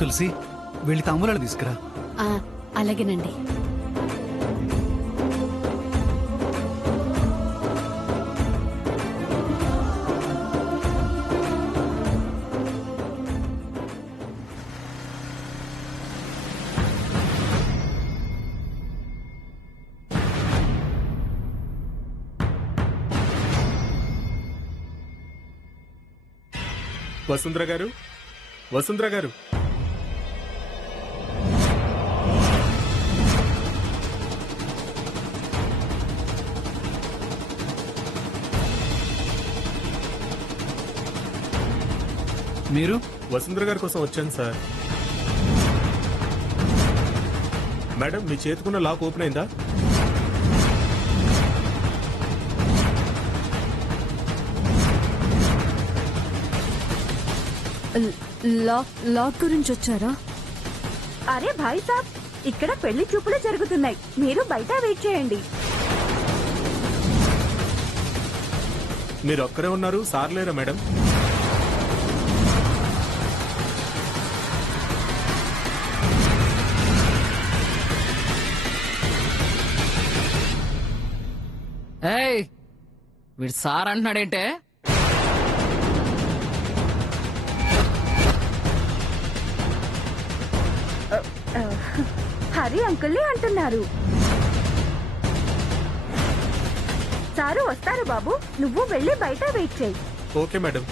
తులసి వెళ్ళి తాంబూలాలు తీసుకురా. అలాగేనండి. వసుంధర గారు, వసుంధర గారు, మీరు? వసుంధర గారి కోసం వచ్చాను సార్. మేడం, మీ చేతుకున్న లాక్ ఓపెన్ అయిందా? లాక్ గురించి వచ్చారా? అరే భాయ్ సాబ్, ఇక్కడ పెళ్లి చూపులు జరుగుతున్నాయి, మీరు బయట వెయిట్ చేయండి. మీరు ఒక్కరే ఉన్నారు, సార్ లేరా మేడం? ఏయ్, వీడు సార్ అంటున్నాడేంటే? హరి అంకుల్ని అంటున్నారు. సారు వస్తారు బాబు, నువ్వు వెళ్ళి బయట వెయిట్ చేయి. Okay madam.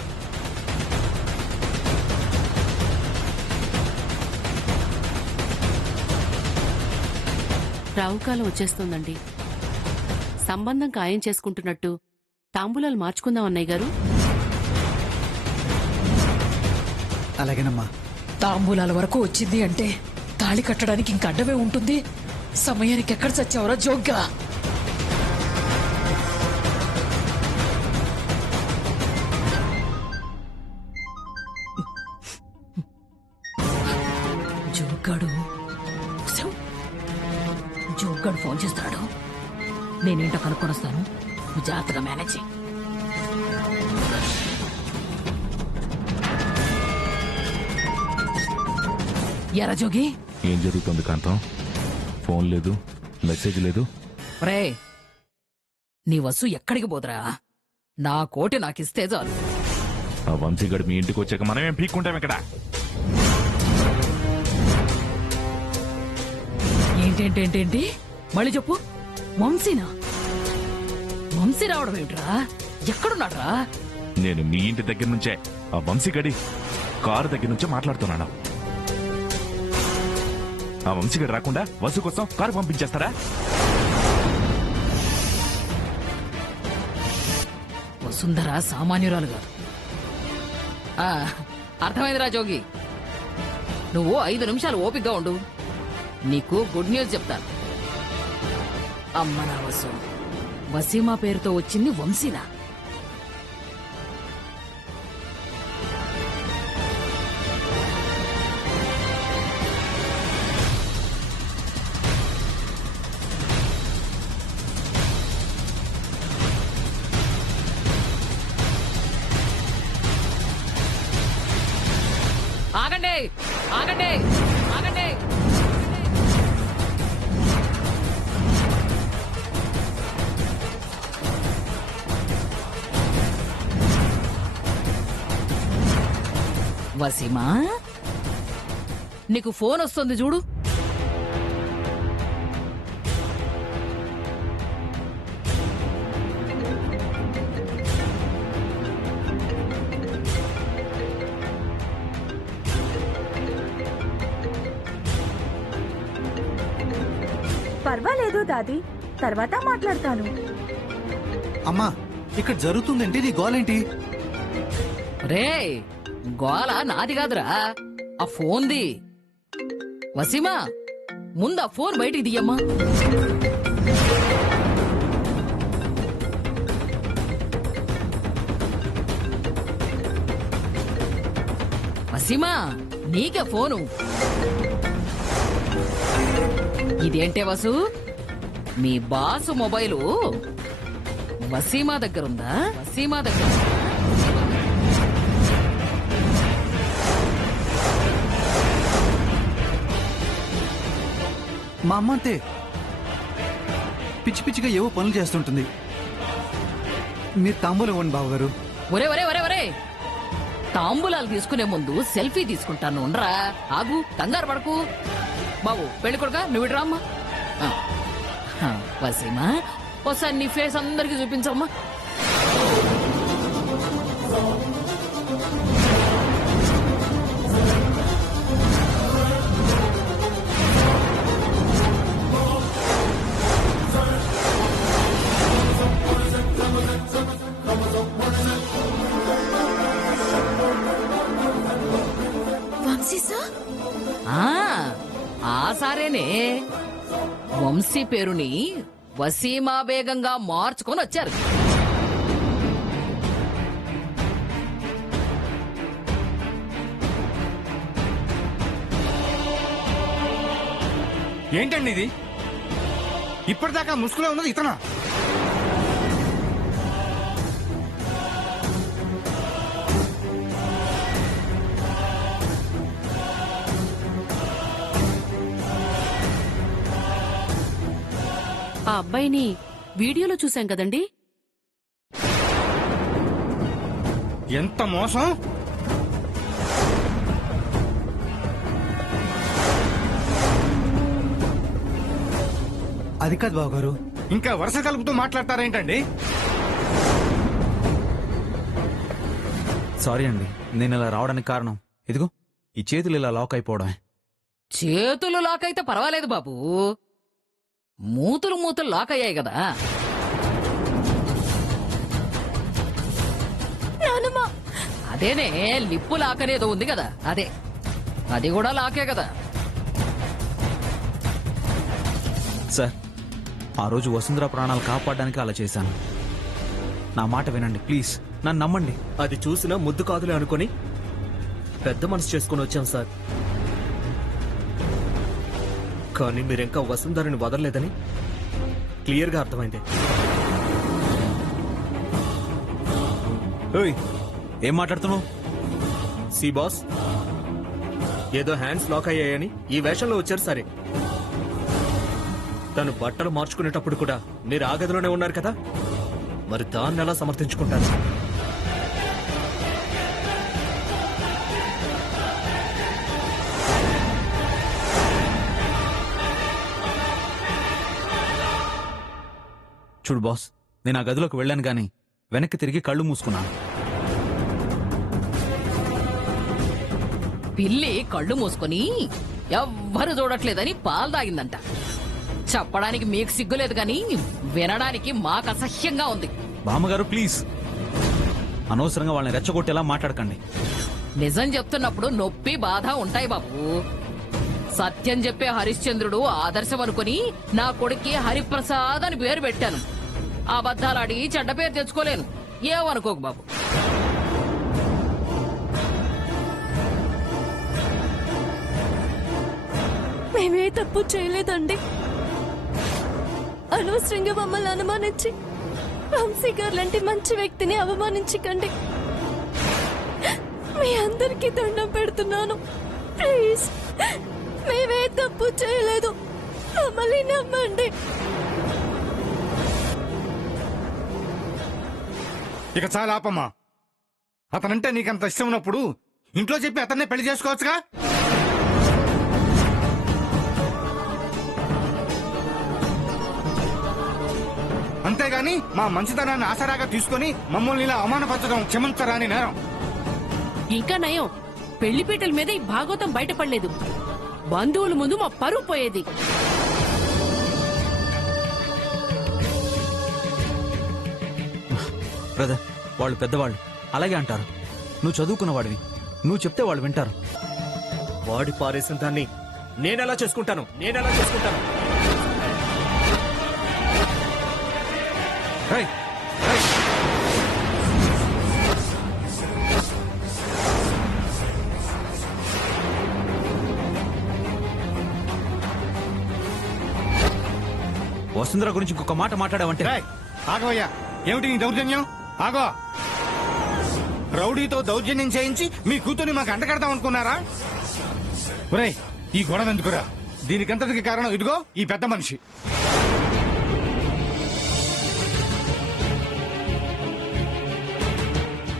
రావుకాలం వచ్చేస్తోందండి. సంబంధం ఖాయం చేసుకుంటున్నట్టు తాంబూలాలు మార్చుకుందాం అన్నయ్య గారు. అలాగేనమ్మా. తాంబూలాల వరకు వచ్చింది అంటే తాళి కట్టడానికి ఇంక అడ్డమే ఉంటుంది. సమయానికి ఎక్కడ చచ్చావరా జోగ్గా? జోగ్గాడు జోగ్గాడు ఫోన్ చేస్తాడు. నేనేంటో కనుక్కొని వస్తాను, నువ్వు జాగ్రత్తగా మేనేజ్ చెయ్యి. ఎరా జోగి, ఏం జరుగుతుంది కాంతం? ఫోన్ లేదు, మెసేజ్ లేదు. రే, నీ వసు ఎక్కడికి పోదురా? నా కోటి నాకిస్తే చాలు. ఆ వంశీగడు మీ ఇంటికి వచ్చాక మనం ఏం పీక్కుంటాం ఇక్కడ? ఏంటేంటేంటేంటి మళ్ళీ చెప్పు. వంశీనా? వంశీ రావడం ఏమిట్రా? ఎక్కడున్నాడ్రా? నేను మీ ఇంటి దగ్గర నుంచే ఆ వంశీగడి కారు దగ్గర నుంచే మాట్లాడుతున్నాను. ఆ వంశీగడు రాకుండా వసు కోసం కారు పంపించేస్తారా? వసుంధర సామాన్యురాలు కాదు. అర్థమైందిరా జోగి. నువ్వు 5 నిమిషాలు ఓపికగా ఉండు, నీకు గుడ్ న్యూస్ చెప్తాను. అమ్మ నా వసు, వసీమా పేరుతో వచ్చింది వంశీనా? ఆగండి ఆగండి ఆగండి. వసీమా, నీకు ఫోన్ వస్తుంది చూడు. పర్వాలేదు దాది, తర్వాత మాట్లాడతాను. అమ్మా, ఇక్కడ జరుగుతుందంటే నీ గోలేంటి? రే, గోల నాది కాదురా, ఆ ఫోన్ది. వసీమా, ముందు ఆ ఫోన్ బయటికి తీయమ్మా. వసీమా, నీకే ఫోను. ఇదేంటే వసు, మీ బాసు మొబైలు వసీమా దగ్గరుందా? వసీమా దగ్గర మా అమ్మ అంతే పిచ్చి పిచ్చిగా ఏవో పనులు చేస్తుంటుంది. మీరు తాంబూలం ఇవ్వండి బావగారు. ఒరే ఒరే ఒరే ఒరే తాంబూలాలు తీసుకునే ముందు సెల్ఫీ తీసుకుంటాను ఉండరా. ఆగు, కంగారు పడకు. బాబు పెళ్లి కొడుక నువ్వు ఇటు రామ్మా. వసీమా ఒకసారి నీ ఫేస్ అందరికి చూపించమ్మా. వంశీ సార్, ఆ సారేనే వంశీ పేరుని వసీమా బేగంగా మార్చుకొని వచ్చారు. ఏంటండి ఇది? ఇప్పటిదాకా ముసుగులో ఉన్నది ఇతనా? ఆ అబ్బాయిని వీడియోలో చూశాం కదండి. ఎంత మోసం! అది కాదు బావగారు. ఇంకా వరుస కలుపుతూ మాట్లాడతారేంటండి? సారీ అండి, నేను ఇలా రావడానికి కారణం ఇదిగో ఈ చేతులు ఇలా లాక్ అయిపోవడమే. చేతులు లాక్ అయితే పర్వాలేదు బాబు, మూతులు మూతులు లాక్ అయ్యాయి కదా. అదేనే లిప్పు లాక్ అనేదో ఉంది కదా, అదే అది కూడా లాకే కదా. సార్, ఆ రోజు వసుంధర ప్రాణాలు కాపాడడానికి అలా చేశాను. నా మాట వినండి ప్లీజ్, నన్ను నమ్మండి. అది చూసినా ముద్దు కాదులే అనుకుని పెద్ద మనసు చేసుకుని వచ్చాం సార్. కానీ మీరింకా వసుంధరని వదలలేదని క్లియర్గా అర్థమైంది. ఓయ్, ఏం మాట్లాడుతున్నావు? సి బాస్, ఏదో హ్యాండ్స్ లాక్ అయ్యాయని ఈ వేషంలో వచ్చారు సరే. తను బట్టలు మార్చుకునేటప్పుడు కూడా మీరు ఆ గదిలోనే ఉన్నారు కదా, మరి దాన్ని ఎలా సమర్థించుకుంటారు? చూడు బాస్, నేను ఆ గదిలోకి వెళ్ళాను గాని వెనక్కి తిరిగి కళ్ళు మూసుకున్నాను. పిల్లి కళ్ళు మూసుకొని ఎవ్వరు చూడట్లేదని పాలు తాగిందంట. చెప్పడానికి మీకు సిగ్గులేదు గాని వినడానికి మాకు అసహ్యంగా ఉంది. బామ్మగారు ప్లీజ్, అనవసరంగా వాళ్ళని రెచ్చగొట్టేలా మాట్లాడకండి. నిజం చెప్తున్నప్పుడు నొప్పి బాధ ఉంటాయి బాబు. సత్యం చెప్పే హరిశ్చంద్రుడు ఆదర్శం అనుకుని నా కొడుక్కి హరిప్రసాద్ అని పేరు పెట్టాను. అబద్ధాలాడి చెడ్డ పేరు తెచ్చుకోలేను, ఏమనుకోకు బాబు. మేమే తప్పు చేయలేదండి. అనవసరంగా మమ్మల్ని అనుమానించి వంశీ గారు లాంటి మంచి వ్యక్తిని అవమానించకండి. మీ అందరికీ దండం పెడుతున్నాను, ప్లీజ్. మేమే తప్పు చేయలేదు, మమ్మల్ని నమ్మండి. ఇక చాలా ఆపమ్మా. అతనంటే నీకంత ఇష్టం ఉన్నప్పుడు ఇంట్లో చెప్పి అతన్నే పెళ్లి చేసుకోవచ్చుగా. అంతేగాని మా మంచితనాన్ని ఆసరాగా తీసుకుని మమ్మల్ని ఇలా అవమానపరచడం క్షమించరాని నేరం. ఇంకా నయం, పెళ్లిపీటల మీద ఈ భాగవతం బయటపడలేదు. బంధువుల ముందు మా పరువు పోయేది. బ్రదర్, వాళ్ళు పెద్దవాళ్ళు అలాగే అంటారు. నువ్వు చదువుకున్నవాడివి, నువ్వు చెప్తే వాళ్ళు వింటారు. వాడి పారేసిన దాన్ని నేనెలా చేసుకుంటాను? రేయ్, రేయ్. వసుంధర గురించి ఇంకొక మాట మాట్లాడావంటే రేయ్, ఆగవయ్యా. ఏమిటి నీ దౌర్జన్యం? ఆగో. రౌడీతో దౌర్జన్యం చేయించి మీ కూతుర్ని మాకు అంటగడతాం అనుకున్నారా? ఒరేయ్, ఈ గొడవ ఎందుకురా? దీనికంతటికి కారణం ఇదిగో ఈ పెద్ద మనిషి.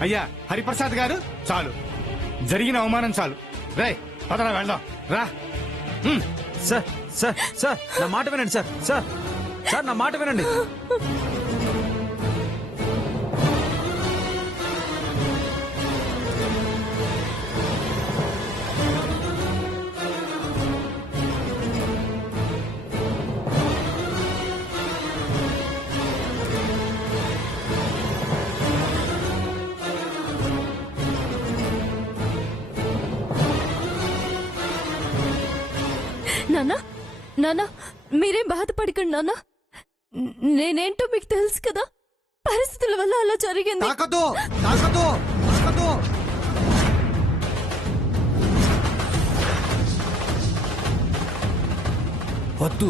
అయ్యా హరిప్రసాద్ గారు, చాలు, జరిగిన అవమానం చాలు. రే పదరా వెళ్దాం రా. సార్ సార్ సార్ నా మాట వినండి సార్. సార్ సార్ నా మాట వినండి. నానా నానా మీరేం బాధపడకండి నాన్న. నేనేంటో మీకు తెలుసు కదా, పరిస్థితుల వల్ల అలా జరిగింది. తాకతో తాకతో తాకతో. వద్దు.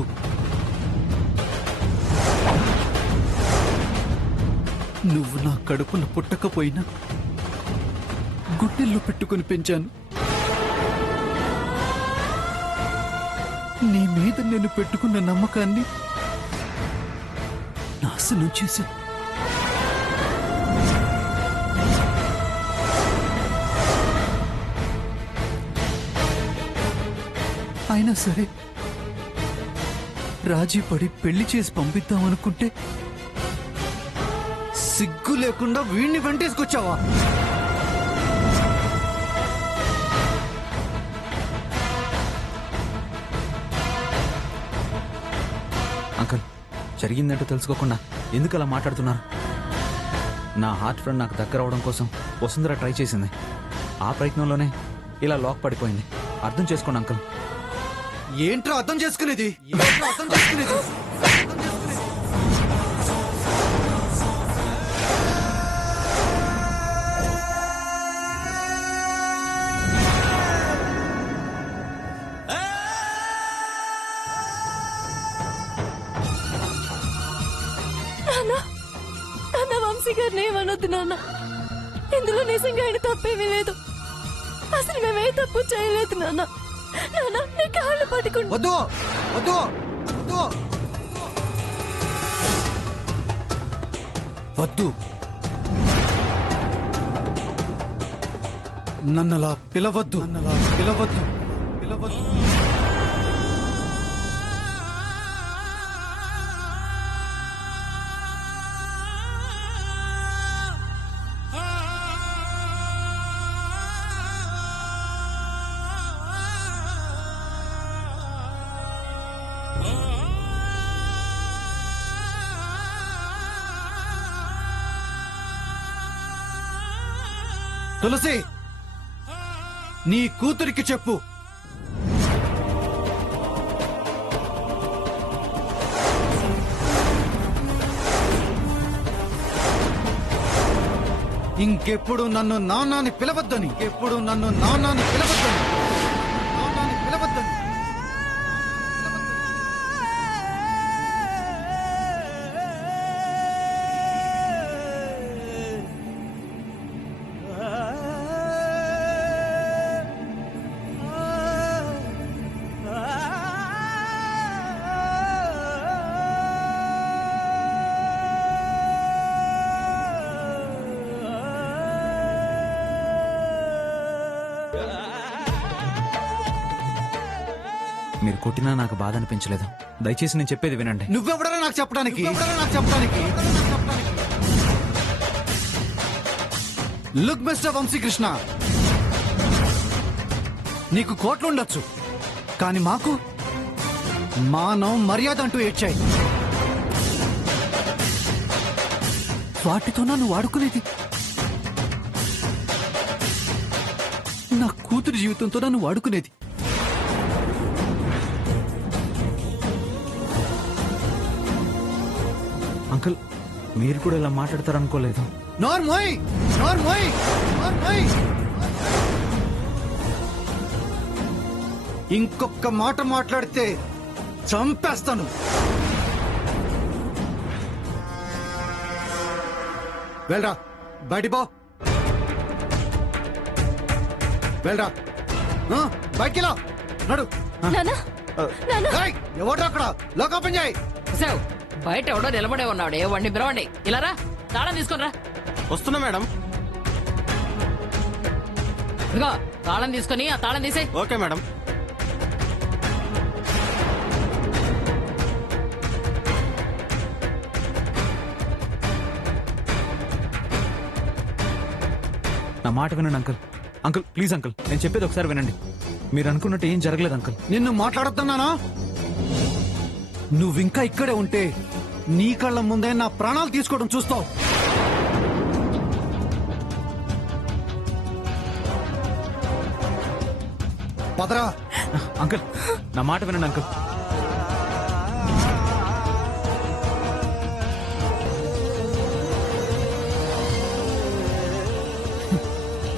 నువ్వు నా కడుపున పుట్టకపోయినా గుడ్డెల్లో పెట్టుకుని పెంచాను. నీ మీద నేను పెట్టుకున్న నమ్మకాన్ని నాశనం చేశాను. అయినా సరే రాజీ పడి పెళ్లి చేసి పంపిద్దామనుకుంటే సిగ్గు లేకుండా వీణ్ణి వెంటేసుకొచ్చావా? అంకుల్, జరిగిందంటూ తెలుసుకోకుండా ఎందుకు అలా మాట్లాడుతున్నారు? నా హార్ట్ ఫ్రెండ్ నాకు దగ్గర అవడం కోసం వసుంధర ట్రై చేసింది. ఆ ప్రయత్నంలోనే ఇలా లాక్ పడిపోయింది. అర్థం చేసుకోండి అంకుల్. ఏంట్రా అర్థం చేసుకునేది? ఏంట్రా అర్థం చేసుకునేది? నాన్న వంశీ గారిని ఏమనొద్దు నాన్న. ఇందులో నిజంగా ఆయన తప్పేమీ లేదు. అసలు మేమే తప్పు చేయలేదు నాన్న. నాన్న నీ కాళ్ళు పట్టుకుంటా. వద్దు వద్దు వద్దు వద్దు. నన్నలా పిలవద్దు, నన్నలా పిలవద్దు, పిలవద్దు. తులసి, నీ కూతురికి చెప్పు, ఇంకెప్పుడు నన్ను నాన్నని పిలవద్దని, ఎప్పుడు నన్ను నాన్నని పిలవద్దని, నాన్నని పిలవద్దని. మీరు కొట్టినా నాకు బాధ అనిపించలేదు. దయచేసి నేను చెప్పేది వినండి. నువ్వెవడరా నాకు చెప్పడానికి? నాకు చెప్పడానికి? లుక్ మిస్టర్ వంశీకృష్ణ, నీకు కోట్లు ఉండొచ్చు, కానీ మాకు మానవ మర్యాద అంటూ ఏడ్చాయి. వాటితో నన్ను వాడుకునేది. నా కూతురి జీవితంతో నన్ను వాడుకునేది. అంకుల్, మీరు కూడా ఇలా మాట్లాడతారనుకోలేదు. నోర్మోయ్, నోర్మోయ్, నోర్మోయ్. ఇంకొక మాట మాట్లాడితే చంపేస్తాను. వెళ్ళరా, బయటిపో. వెళ్ళరా, బయటికిలా నడు. నాన్న ఎవరు అక్కడ లోక్ ఓపెన్ చేయి. సావ్ బయట ఎవడో నిలబడే ఉన్నాడు. వాడిని పిలవండి. ఇలా రా, తాళం తీసుకుని రా. వస్తున్నా మేడం. ఇదిగో తాళం తీసుకొని ఆ తాళం తీసేయ్. Okay madam. నా మాట వినండి అంకుల్. అంకుల్ ప్లీజ్ అంకుల్, నేను చెప్పేది ఒకసారి వినండి. మీరు అనుకున్నట్టు ఏం జరగలేదు అంకుల్. నిన్ను మాట్లాడుతున్నానా? నువ్వింకా ఇక్కడే ఉంటే నీ కళ్ళ ముందే నా ప్రాణాలు తీసుకోవడం చూస్తావు. పదరా. అంకుల్ నా మాట వినండి అంకుల్.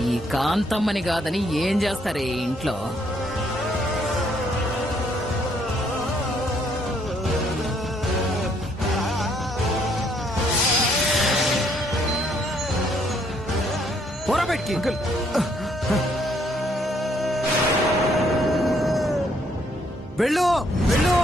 ఈ కాంతమ్మని కాదని ఏం చేస్తారే ఇంట్లో? పోరా బయటికి. అంకుల్ వెళ్ళు వెళ్ళు.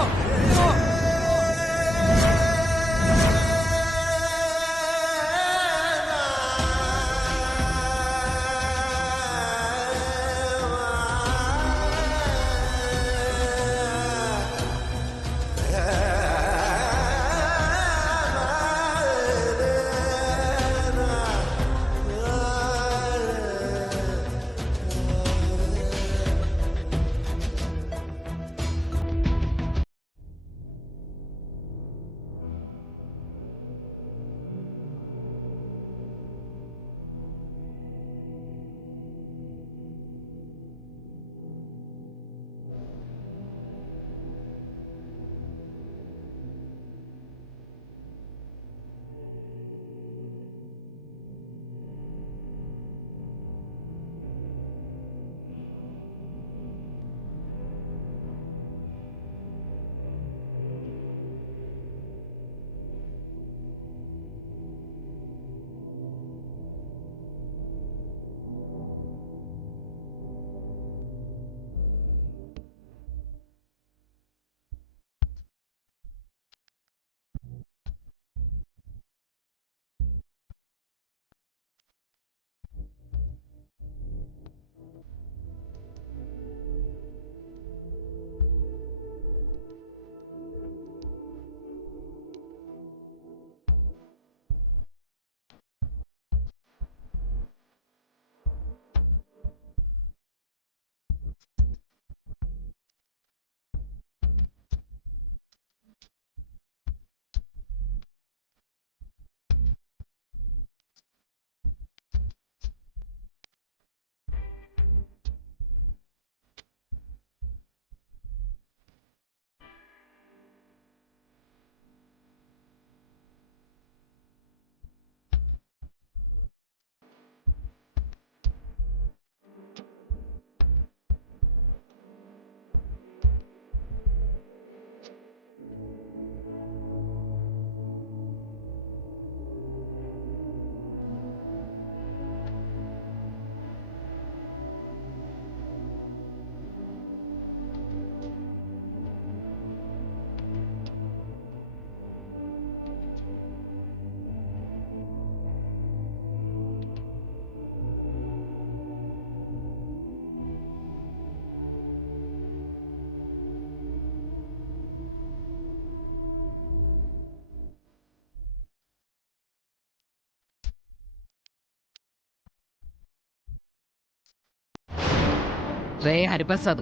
రే హరిప్రసాద్,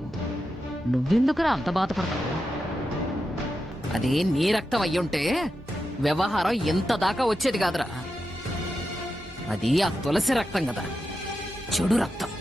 నువ్వెందుకురా అంత బాధపడతావు? అది నీ రక్తం అయ్యుంటే వ్యవహారం ఎంత దాకా వచ్చేది కాదురా. అది ఆ తులసి రక్తం కదా, చెడు రక్తం.